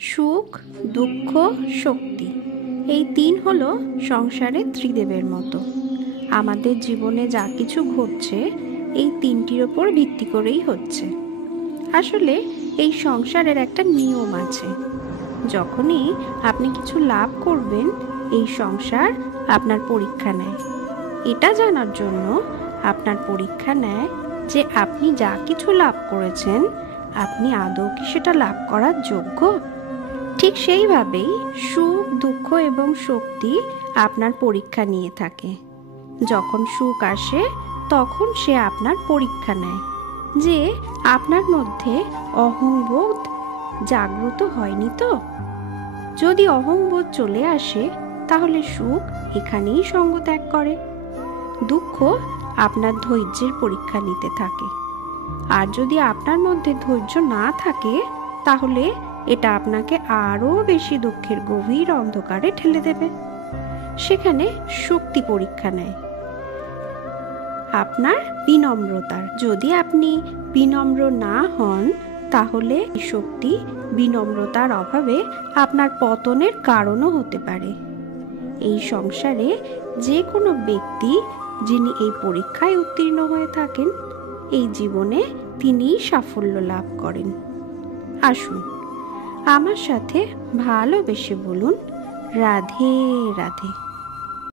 সুখ, দুঃখ, শক্তি, এই তিন হলো সংসারের ত্রিদেবের মতো। আমাদের জীবনে যা কিছু ঘটছে এই তিনটির ওপর ভিত্তি করেই হচ্ছে। আসলে এই সংসারের একটা নিয়ম আছে। যখনই আপনি কিছু লাভ করবেন, এই সংসার আপনার পরীক্ষা নেয়। এটা জানার জন্য আপনার পরীক্ষা নেয় যে আপনি যা কিছু লাভ করেছেন, আপনি আদৌ কি সেটা লাভ করার যোগ্য। ঠিক সেইভাবেই সুখ, দুঃখ এবং শক্তি আপনার পরীক্ষা নিয়ে থাকে। যখন সুখ আসে তখন সে আপনার পরীক্ষা নেয় যে আপনার মধ্যে অহংবোধ জাগ্রত হয়নি তো। যদি অহংবোধ চলে আসে তাহলে সুখ এখানেই সঙ্গ ত্যাগ করে। দুঃখ আপনার ধৈর্যের পরীক্ষা নিতে থাকে। আর যদি আপনার মধ্যে ধৈর্য না থাকে তাহলে এটা আপনাকে আরো বেশি দুঃখের গভীর অন্ধকারে ঠেলে দেবে। সেখানে শক্তি পরীক্ষা নেয় আপনার বিনম্রতার। যদি আপনি বিনম্র না হন তাহলে শক্তি বিনম্রতার অভাবে আপনার পতনের কারণও হতে পারে। এই সংসারে যে কোনো ব্যক্তি যিনি এই পরীক্ষায় উত্তীর্ণ হয়ে থাকেন, এই জীবনে তিনিই সাফল্য লাভ করেন। আসুন আমার সাথে ভালোবেসে বলুন, রাধে রাধে।